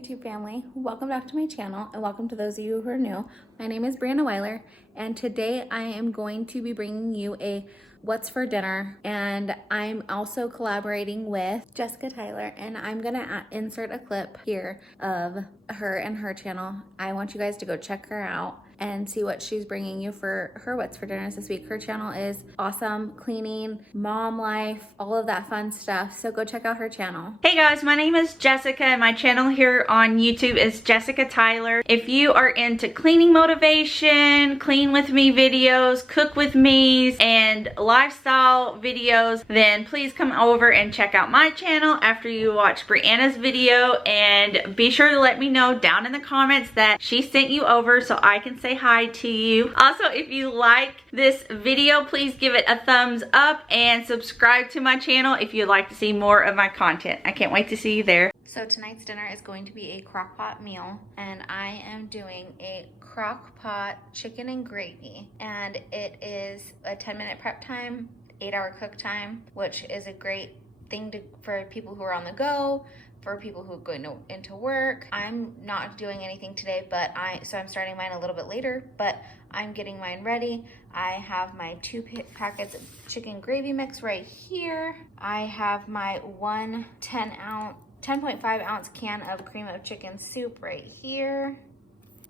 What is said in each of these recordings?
YouTube family. Welcome back to my channel and welcome to those of you who are new. My name is Brianna Weiler and today I am going to be bringing you a what's for dinner, and I'm also collaborating with Jessica Tyler, and I'm gonna insert a clip here of her and her channel. I want you guys to go check her out and see what she's bringing you for her what's for dinners this week. Her channel is awesome, cleaning, mom life, all of that fun stuff. So go check out her channel. Hey guys, my name is Jessica and my channel here on YouTube is Jessica Tyler. If you are into cleaning motivation, clean with me videos, cook with me's, and lifestyle videos, then please come over and check out my channel after you watch Brianna's video, and be sure to let me know down in the comments that she sent you over so I can say hi to you. Also, if you like this video, please give it a thumbs up and subscribe to my channel if you'd like to see more of my content. I can't wait to see you there. So tonight's dinner is going to be a crockpot meal, and I am doing a crockpot chicken and gravy, and it is a 10-minute prep time, 8-hour cook time, which is a great thing for people who are on the go, for people who are going into work. I'm not doing anything today, but so I'm starting mine a little bit later, but I'm getting mine ready. I have my 2 packets of chicken gravy mix right here. I have my 10.5 ounce can of cream of chicken soup right here.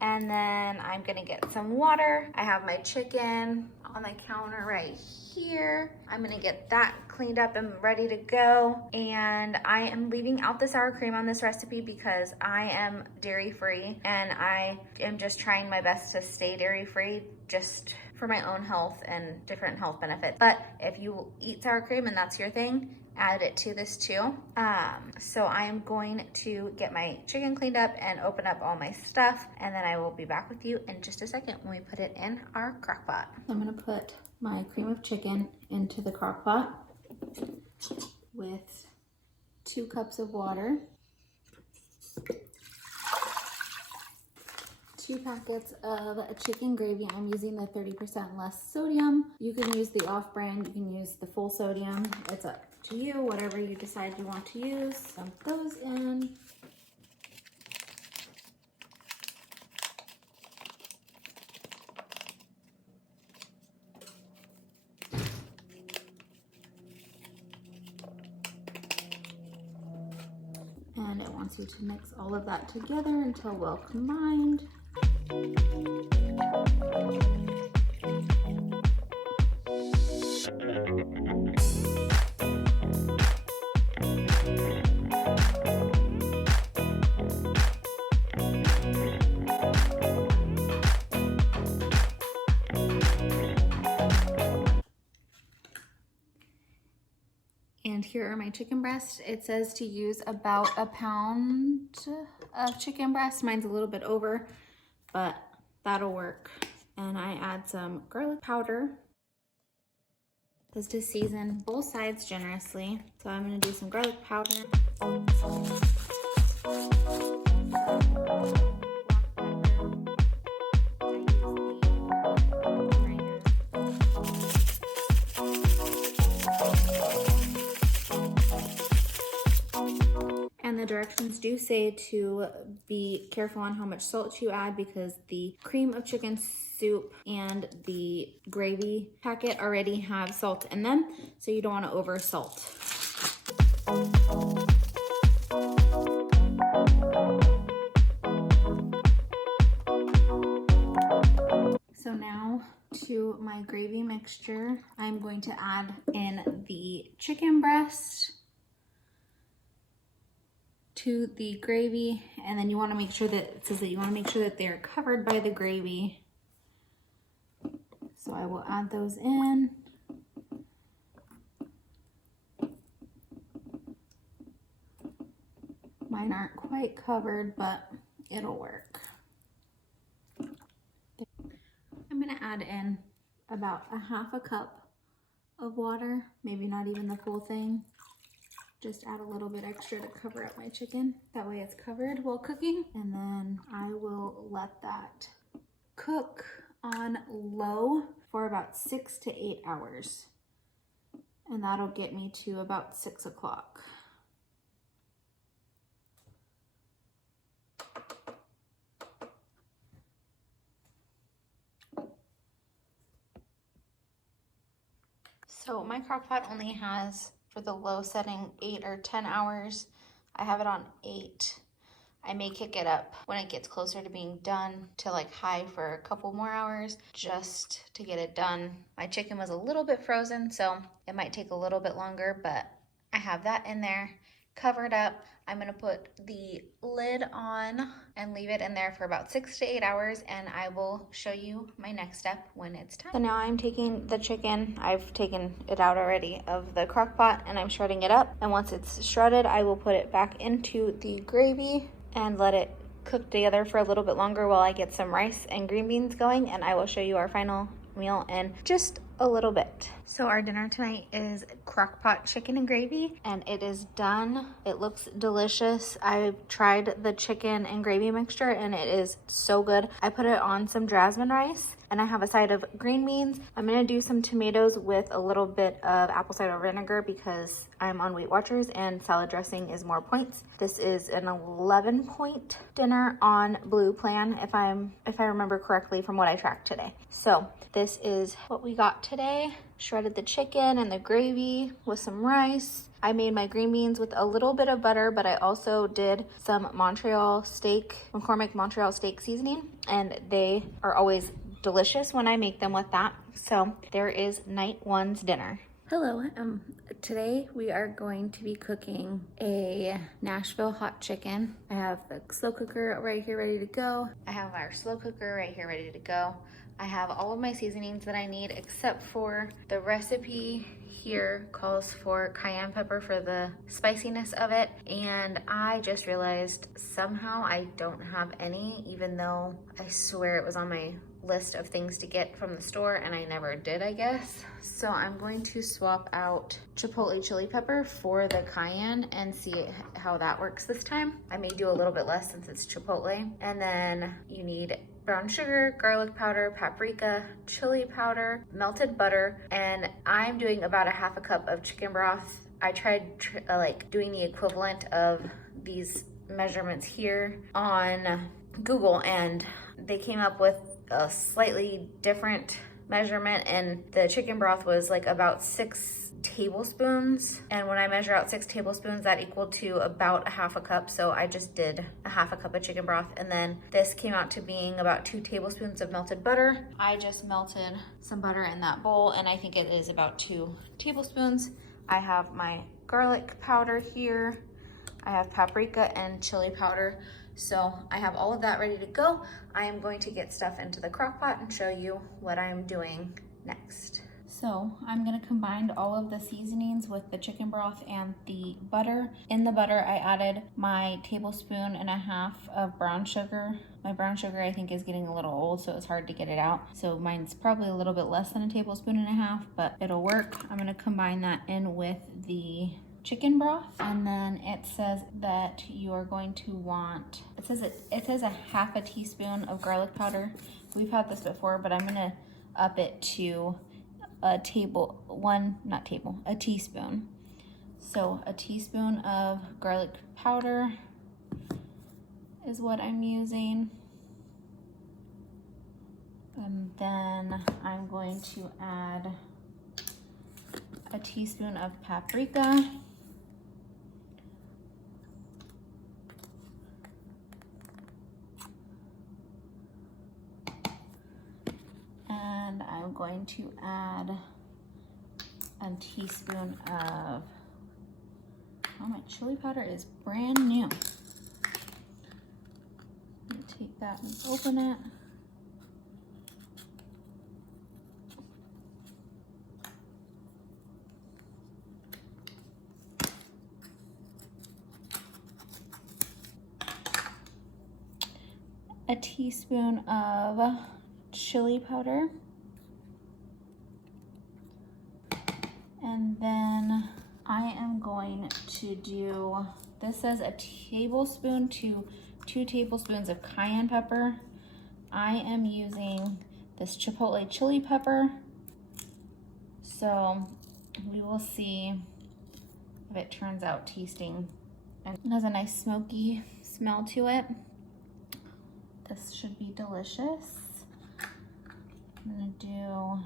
And then I'm gonna get some water. I have my chicken on the counter right here. I'm gonna get that cleaned up and ready to go. And I am leaving out the sour cream on this recipe because I am dairy free, and I am just trying my best to stay dairy free just for my own health and different health benefits. But if you eat sour cream and that's your thing, add it to this too. So I am going to get my chicken cleaned up and open up all my stuff, and then I will be back with you in just a second when we put it in our crock pot. I'm gonna put my cream of chicken into the crock pot with 2 cups of water, 2 packets of chicken gravy. I'm using the 30% less sodium. You can use the off-brand, you can use the full sodium. It's up to you, whatever you decide you want to use. Dump those in. And it wants you to mix all of that together until well combined. And here are my chicken breasts. It says to use about a pound of chicken breast. Mine's a little bit over, but that'll work. And I add some garlic powder. This is to season both sides generously. So I'm gonna do some garlic powder. And the directions do say to be careful on how much salt you add, because the cream of chicken soup and the gravy packet already have salt in them, so you don't want to over salt. So now to my gravy mixture, I'm going to add in the chicken breast to the gravy, and then you want to make sure that it says that you want to make sure that they're covered by the gravy. So I will add those in. Mine aren't quite covered, but it'll work. I'm going to add in about a 1/2 cup of water, maybe not even the full thing. Just add a little bit extra to cover up my chicken. That way it's covered while cooking. And then I will let that cook on low for about 6 to 8 hours. And that'll get me to about 6 o'clock. So my crock pot only has, for the low setting, 8 or 10 hours. I have it on 8. I may kick it up when it gets closer to being done to like high for a couple more hours just to get it done. My chicken was a little bit frozen, so it might take a little bit longer, but I have that in there, covered up. I'm gonna put the lid on and leave it in there for about 6 to 8 hours, and I will show you my next step when it's time. So now I'm taking the chicken, I've taken it out already of the crock pot, and I'm shredding it up. And once it's shredded, I will put it back into the gravy and let it cook together for a little bit longer while I get some rice and green beans going, and I will show you our final meal in just a little bit. So our dinner tonight is crock pot chicken and gravy, and it is done. It looks delicious. I've tried the chicken and gravy mixture and it is so good. I put it on some jasmine rice, and I have a side of green beans. I'm gonna do some tomatoes with a little bit of apple cider vinegar because I'm on Weight Watchers and salad dressing is more points. This is an 11-point dinner on Blue Plan, if I remember correctly from what I tracked today. So this is what we got today. Shredded the chicken and the gravy with some rice. I made my green beans with a little bit of butter, but I also did some McCormick Montreal steak seasoning, and they are always delicious when I make them with that. So there is night one's dinner. Hello, today we are going to be cooking a Nashville Hot Chicken. I have the slow cooker right here ready to go. I have our slow cooker right here ready to go. I have all of my seasonings that I need, except for the recipe here calls for cayenne pepper for the spiciness of it. And I just realized somehow I don't have any, even though I swear it was on my list of things to get from the store, and I never did, I guess. So I'm going to swap out chipotle chili pepper for the cayenne and see how that works this time. I may do a little bit less since it's chipotle. And then you need brown sugar, garlic powder, paprika, chili powder, melted butter, and I'm doing about a half a cup of chicken broth. I tried like doing the equivalent of these measurements here on Google, and they came up with a slightly different measurement, and the chicken broth was like about 6 tablespoons, and when I measure out 6 tablespoons, that equaled to about a half a cup. So I just did a half a cup of chicken broth, and then this came out to being about 2 tablespoons of melted butter. I just melted some butter in that bowl, and I think it is about 2 tablespoons. I have my garlic powder here. I have paprika and chili powder. So I have all of that ready to go. I am going to get stuff into the crock pot and show you what I'm doing next. So I'm gonna combine all of the seasonings with the chicken broth and the butter. In the butter, I added my 1.5 tablespoons of brown sugar. My brown sugar, I think, is getting a little old, so it's hard to get it out. So mine's probably a little bit less than 1.5 tablespoons, but it'll work. I'm gonna combine that in with the chicken broth, and then it says that you are going to want, it says a 1/2 teaspoon of garlic powder. We've had this before, but I'm gonna up it to a teaspoon. So a teaspoon of garlic powder is what I'm using. And then I'm going to add a teaspoon of paprika. And I'm going to add a teaspoon of, oh, my chili powder is brand new. I'm gonna take that and open it. A teaspoon of chili powder. And then I am going to do, this says a tablespoon to 2 tablespoons of cayenne pepper. I am using this chipotle chili pepper. So we will see if it turns out tasting. And it has a nice smoky smell to it. This should be delicious. I'm gonna do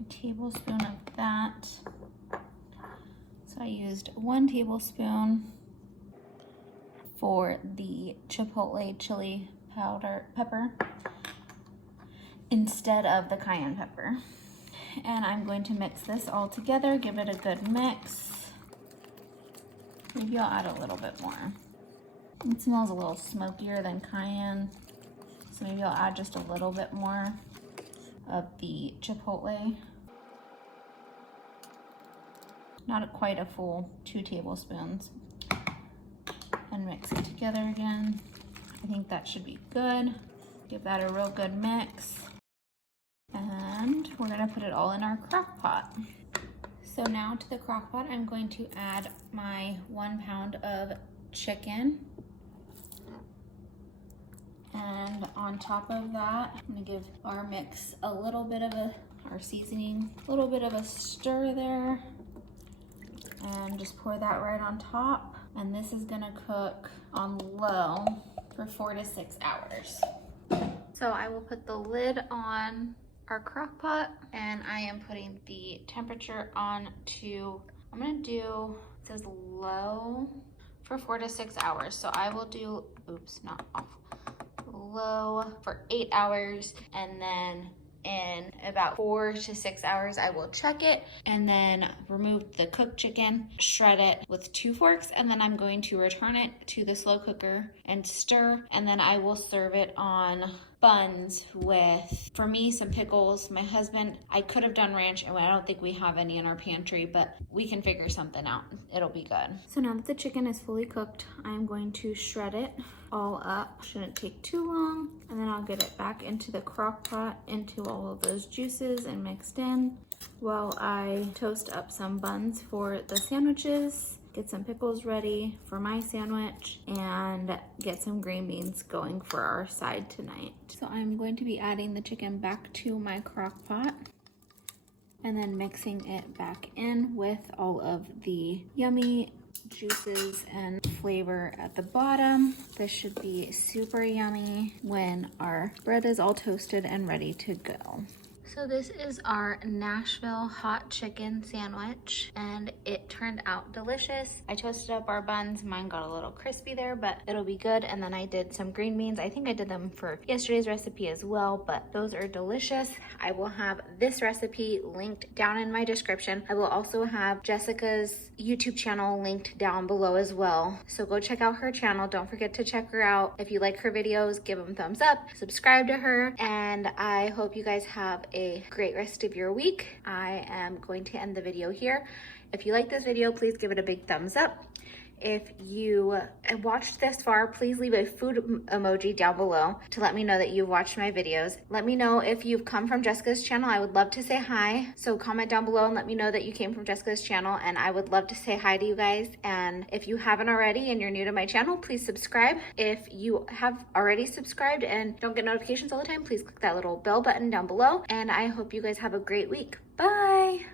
a tablespoon of that. So I used 1 tablespoon for the chipotle chili pepper instead of the cayenne pepper. And I'm going to mix this all together, give it a good mix. Maybe I'll add a little bit more. It smells a little smokier than cayenne, so maybe I'll add just a little bit more of the chipotle. Not quite a full 2 tablespoons. And mix it together again. I think that should be good. Give that a real good mix. And we're gonna put it all in our crock pot. So now to the crock pot, I'm going to add my 1 pound of chicken. And on top of that, I'm gonna give our mix a little bit of our seasoning, a little bit of a stir there. And just pour that right on top. And this is gonna cook on low for 4 to 6 hours. So I will put the lid on our crock pot, and I am putting the temperature on to, I'm gonna do, it says low for 4 to 6 hours. So I will do, oops, not off, low for 8 hours, and then in about 4 to 6 hours, I will check it and then remove the cooked chicken, shred it with 2 forks, and then I'm going to return it to the slow cooker and stir, and then I will serve it on buns with, for me, some pickles. My husband, I could have done ranch, and I don't think we have any in our pantry, but we can figure something out. It'll be good. So now that the chicken is fully cooked, I'm going to shred it all up. Shouldn't take too long. And then I'll get it back into the crock pot, into all of those juices and mixed in, while I toast up some buns for the sandwiches, get some pickles ready for my sandwich, and get some green beans going for our side tonight. So I'm going to be adding the chicken back to my crock pot and then mixing it back in with all of the yummy juices and flavor at the bottom. This should be super yummy when our bread is all toasted and ready to go. So this is our Nashville Hot Chicken sandwich, and it turned out delicious. I toasted up our buns. Mine got a little crispy there, but it'll be good. And then I did some green beans. I think I did them for yesterday's recipe as well, but those are delicious. I will have this recipe linked down in my description. I will also have Jessica's YouTube channel linked down below as well. So go check out her channel. Don't forget to check her out. If you like her videos, give them a thumbs up, subscribe to her, and I hope you guys have a great rest of your week. I am going to end the video here. If you like this video, please give it a big thumbs up. If you watched this far, please leave a food emoji down below to let me know that you've watched my videos. Let me know if you've come from Jessica's channel. I would love to say hi. So comment down below and let me know that you came from Jessica's channel, and I would love to say hi to you guys. And if you haven't already and you're new to my channel, please subscribe. If you have already subscribed and don't get notifications all the time, please click that little bell button down below. And I hope you guys have a great week. Bye.